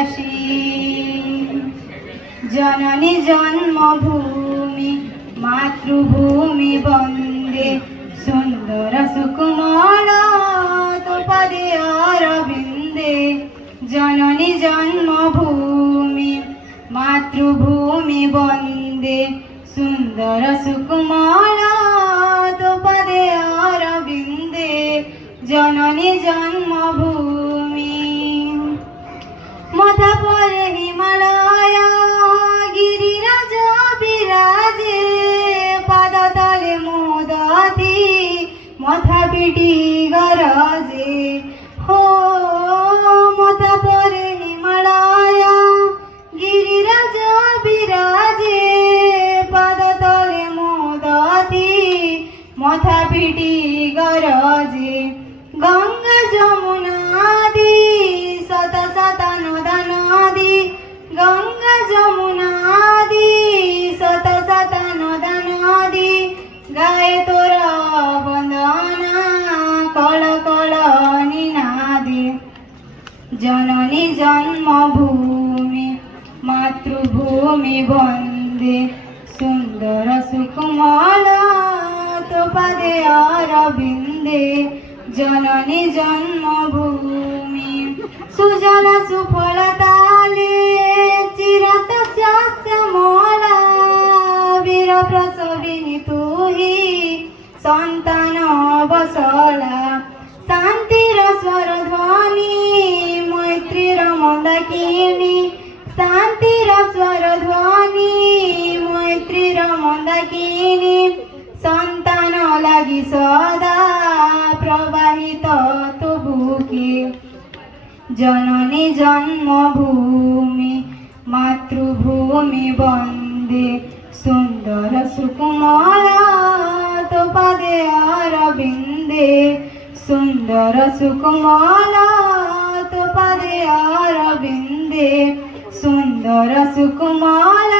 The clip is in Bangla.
আসি। জননী জন্মভূমি মাতৃভূমি বন্দে, সুন্দর সুকুমার তোপদে অরবিন্দে। জননী জন্মভূমি মাতৃভূমি বন্দে, সুন্দর সুকুমার তোপদে অরবিন্দে। জননী জন্মভূমি। মাথা পরে হিমালয় গিরিরাজ বিরাজে, পাদতলে মোদতি মাথা পিটি গরজে। হো মাথা পরে হিমালয় গিরিরাজ বিরাজে, পাদতলে মোদতি মাথা পিটি গরজে। গঙ্গা যমুনাদি শত শত নদা নদী, গঙ্গা যমুনাদি শত শত নদা নদী। গায়ে তোর বন্দনা কল কল নিনাদে। জননী জন্মভূমি মাতৃভূমি বন্দে, সুন্দর সুকুমার তোপদে অরবিন্দে। জননী জন্মভূমি। সুজল সুফল তালে চিরত শ্যামলা, বীর প্রসবিনী তুহি সন্তান বসলা। শান্তির স্বর ধ্বনি মৈত্রীর মন্দাকিনী, শান্তির স্বর ধ্বনি মৈত্রীর মন্দাকিনী। সন্তান লাগি সদা প্রবাহিত তু বুকে। জননী জন্মভূমি মাতৃভূমি বন্দে, সুন্দর সুকুমার তোপদে অরবিন্দে। সুন্দর সুকুমার তোপদে অরবিন্দে। সুন্দর সুকুমার